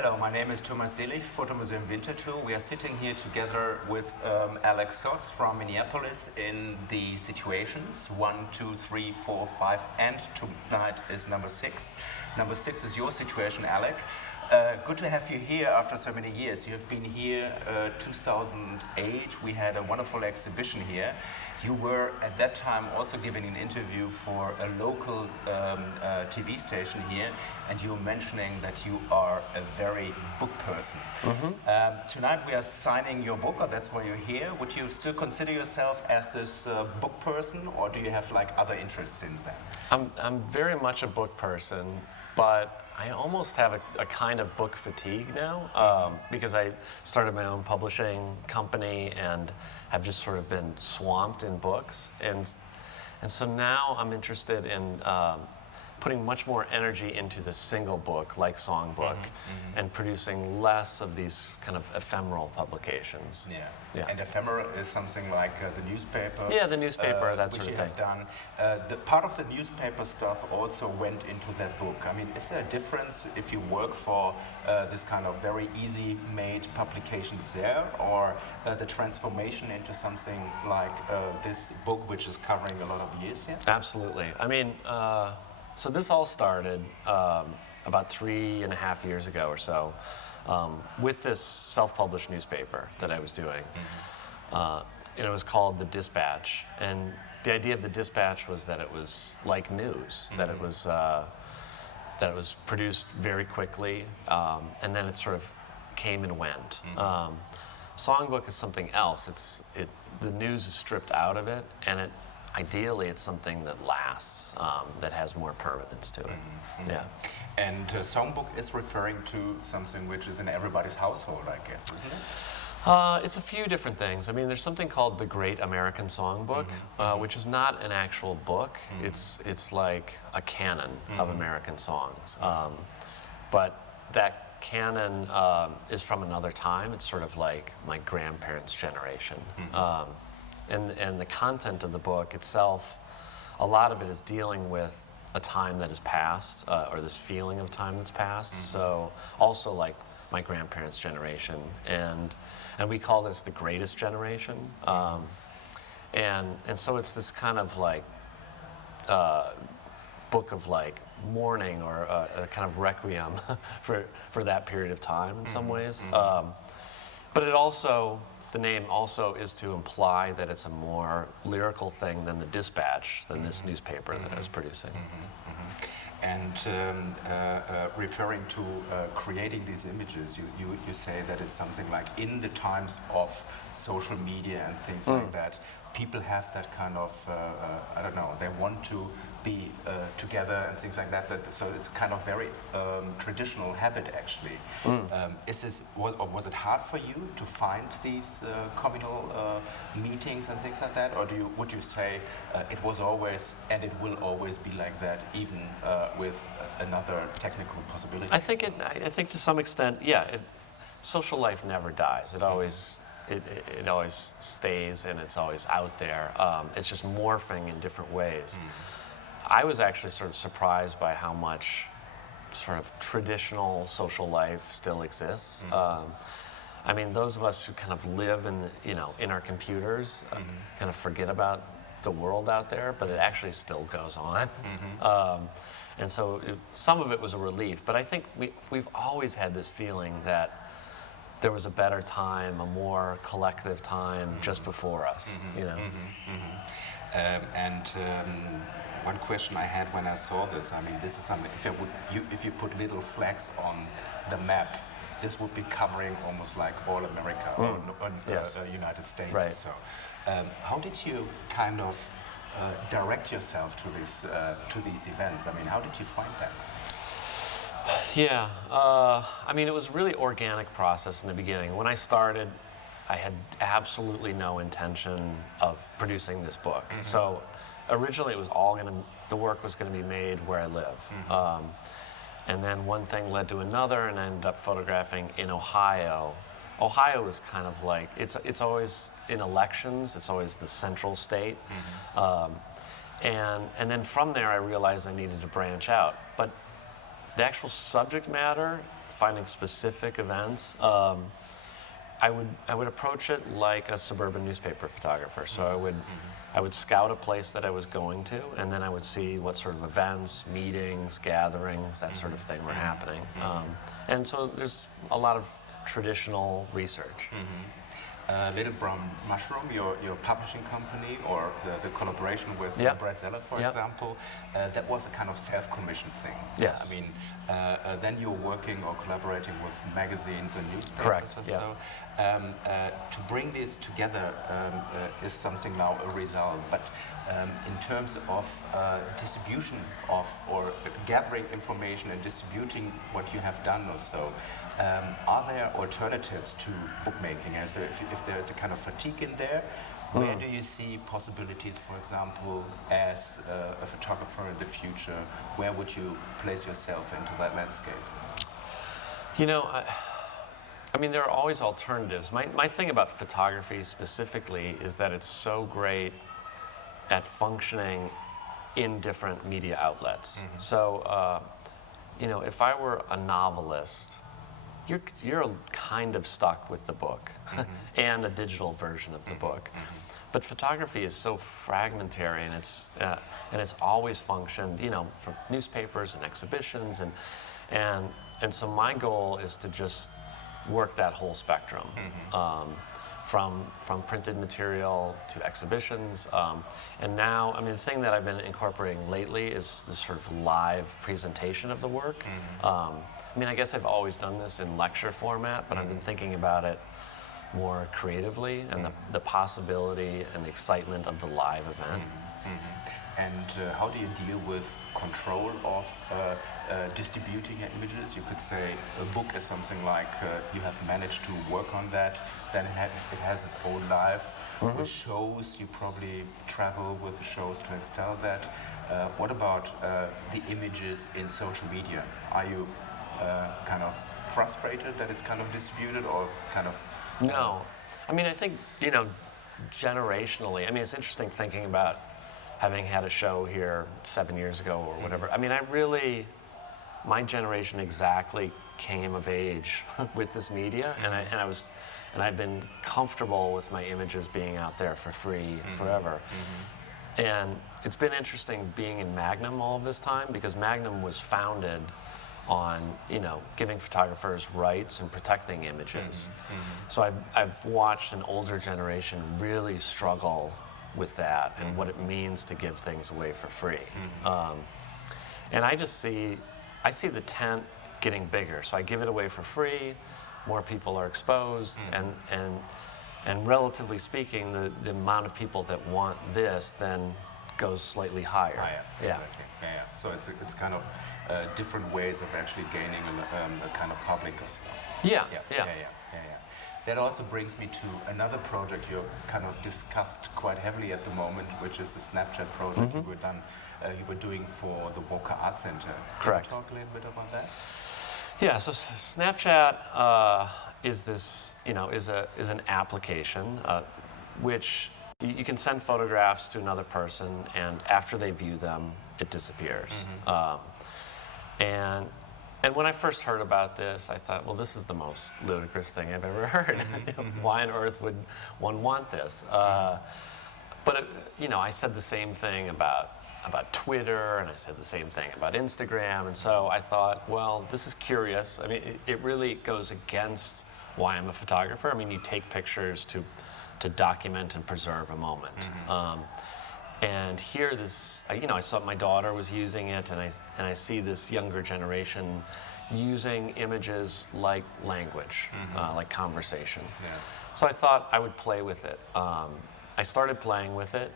Hello, my name is Thomas Selig, Fotomuseum Winterthur. We are sitting here together with Alec Soth from Minneapolis in the situations 1, 2, 3, 4, 5, and tonight is number 6. Number 6 is your situation, Alec. Good to have you here after so many years. You have been here 2008. We had a wonderful exhibition here. You were at that time also giving an interview for a local TV station here, and you were mentioning that you are a very book person. Tonight we are signing your book, or that's why you're here. Would you still consider yourself as this book person, or do you have like other interests since then? I'm very much a book person, but I almost have a kind of book fatigue now because I started my own publishing company and have just sort of been swamped in books. And so now I'm interested in putting much more energy into the single book, like Songbook, and producing less of these kind of ephemeral publications. Yeah. And ephemeral is something like the newspaper. Yeah, the newspaper, that sort of thing. Which you have done. The part of the newspaper stuff also went into that book. I mean, is there a difference if you work for this kind of very easy-made publications there, or the transformation into something like this book, which is covering a lot of years here? Absolutely. I mean, so this all started about 3.5 years ago or so with this self-published newspaper that I was doing. It was called The Dispatch, and the idea of The Dispatch was that it was like news, that it was produced very quickly, and then it sort of came and went. Songbook is something else. The news is stripped out of it, and ideally, it's something that lasts, that has more permanence to it. Yeah. And Songbook is referring to something which is in everybody's household, I guess, isn't it? It's a few different things. I mean, there's something called the Great American Songbook, which is not an actual book. It's like a canon of American songs. But that canon is from another time. It's sort of like my grandparents' generation. And the content of the book itself, a lot of it is dealing with a time that has passed, or this feeling of time that's passed. So also like my grandparents' generation, and we call this the greatest generation. And so it's this kind of like book of like mourning, or a kind of requiem for that period of time in some ways. But it also, the name also is to imply that it's a more lyrical thing than the Dispatch, than this newspaper that I was producing. And referring to creating these images, you say that it's something like in the times of social media and things like that, people have that kind of, I don't know, they want to be together and things like that. So it's kind of very traditional habit, actually. Was it hard for you to find these communal meetings and things like that, or would you say it was always and it will always be like that, even with another technical possibility? I think to some extent, yeah. Social life never dies. It always. It always stays, and it's always out there. It's just morphing in different ways. I was actually sort of surprised by how much sort of traditional social life still exists. I mean, those of us who kind of live in our computers kind of forget about the world out there, but it actually still goes on. And so some of it was a relief, but I think we've always had this feeling that there was a better time, a more collective time just before us, One question I had when I saw this, I mean, this is something, if you put little flags on the map, this would be covering almost like all America, or United States or so. How did you kind of direct yourself to these events? I mean, how did you find them? Yeah, I mean, it was a really organic process in the beginning. When I started, I had absolutely no intention of producing this book. So originally it was the work was going to be made where I live. And then one thing led to another, and I ended up photographing in Ohio. Ohio is kind of like, it's always in elections, it's always the central state. And then from there I realized I needed to branch out. But the actual subject matter finding specific events, I would approach it like a suburban newspaper photographer. So I would scout a place that I was going to, and then I would see what sort of events, meetings, gatherings, that sort of thing were happening. And so there's a lot of traditional research. Little Brown Mushroom, your publishing company, or the collaboration with Brad Zeller, for example, that was a kind of self-commissioned thing. Yes. I mean, then you're working or collaborating with magazines and newspapers. Correct. Or so. To bring this together is something now a result, but in terms of distribution of or gathering information and distributing what you have done or so, are there alternatives to bookmaking? So if there is a kind of fatigue in there, where do you see possibilities, for example, as a photographer in the future? Where would you place yourself into that landscape? You know, I mean, there are always alternatives. My thing about photography specifically is that it's so great at functioning in different media outlets. So, you know, if I were a novelist, you're kind of stuck with the book and a digital version of the book. But photography is so fragmentary, and it's always functioned, you know, from newspapers and exhibitions, and so my goal is to just work that whole spectrum, from printed material to exhibitions, and now, I mean, the thing that I've been incorporating lately is this sort of live presentation of the work. I mean, I guess I've always done this in lecture format, but I've been thinking about it more creatively, and the possibility and the excitement of the live event. And how do you deal with control of distributing your images? You could say a book is something like you have managed to work on that, then it has its own life. With shows, you probably travel with the shows to install that. What about the images in social media? Are you kind of frustrated that it's kind of distributed, or kind of... No. I mean, I think, you know, generationally, I mean, it's interesting thinking about having had a show here 7 years ago or whatever. I mean, my generation exactly came of age with this media, and I've been comfortable with my images being out there for free forever. And it's been interesting being in Magnum all of this time, because Magnum was founded on, you know, giving photographers rights and protecting images. So I've watched an older generation really struggle with that and what it means to give things away for free. And I see the tent getting bigger. So I give it away for free, more people are exposed, and relatively speaking, the amount of people that want this then goes slightly higher. Exactly. So it's kind of different ways of actually gaining a kind of public or so. Yeah. That also brings me to another project you kind of discussed quite heavily at the moment, which is the Snapchat project you were doing for the Walker Art Center. Correct. Can you talk a little bit about that? Yeah. So Snapchat is this, you know, is an application which you can send photographs to another person, and after they view them, it disappears. And when I first heard about this, I thought, well, this is the most ludicrous thing I've ever heard. Why on earth would one want this? But you know, I said the same thing about Twitter, and I said the same thing about Instagram, and so I thought, well, this is curious. I mean, it really goes against why I'm a photographer. I mean, you take pictures to document and preserve a moment. And here, I saw my daughter was using it, and I see this younger generation using images like language, like conversation. So I thought I would play with it. I started playing with it,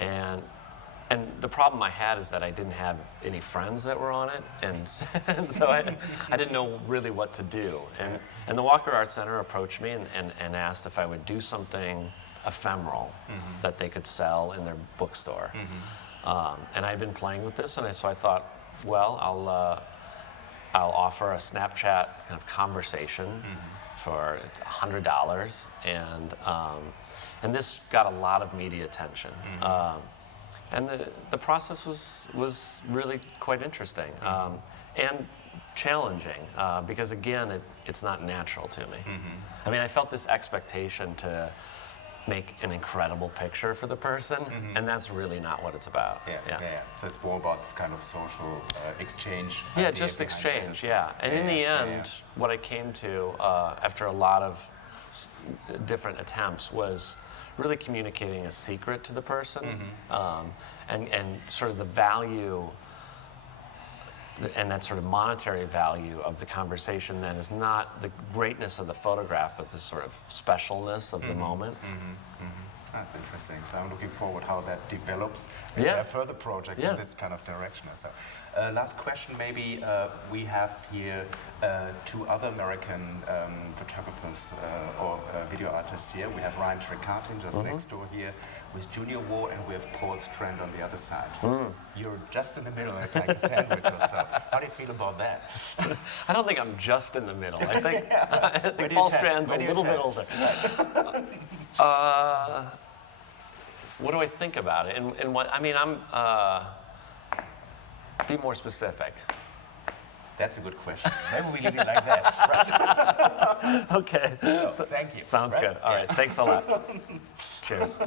and the problem I had is that I didn't have any friends that were on it, and so I didn't know really what to do. And the Walker Art Center approached me and asked if I would do something ephemeral that they could sell in their bookstore. And I've been playing with this, and so I thought, well, I'll offer a Snapchat kind of conversation for $100, and this got a lot of media attention. And the process was really quite interesting. And challenging because again, it's not natural to me. I mean, I felt this expectation to make an incredible picture for the person, and that's really not what it's about. Yeah. So it's more about this kind of social exchange. Yeah, idea just behind exchange. it. Yeah, and in the end, what I came to after a lot of different attempts was really communicating a secret to the person, and sort of the value. And that sort of monetary value of the conversation then is not the greatness of the photograph, but the sort of specialness of the moment. That's interesting. So I'm looking forward how that develops. Yeah. There are further projects Yeah. in this kind of direction. So, last question, maybe we have here two other American photographers or video artists here. We have Ryan Trecartin just next door here with Junior War, and we have Paul Strand on the other side. You're just in the middle, like a sandwich or so. How do you feel about that? I don't think I'm just in the middle. I think, I think Where do you Paul attach? Strand's a Where do you little bit attach? older. What do I think about it? And what I mean, be more specific. That's a good question. Maybe we leave it like that. Right? Okay. So, thank you. Sounds Right? good. All right. Thanks a lot. Cheers.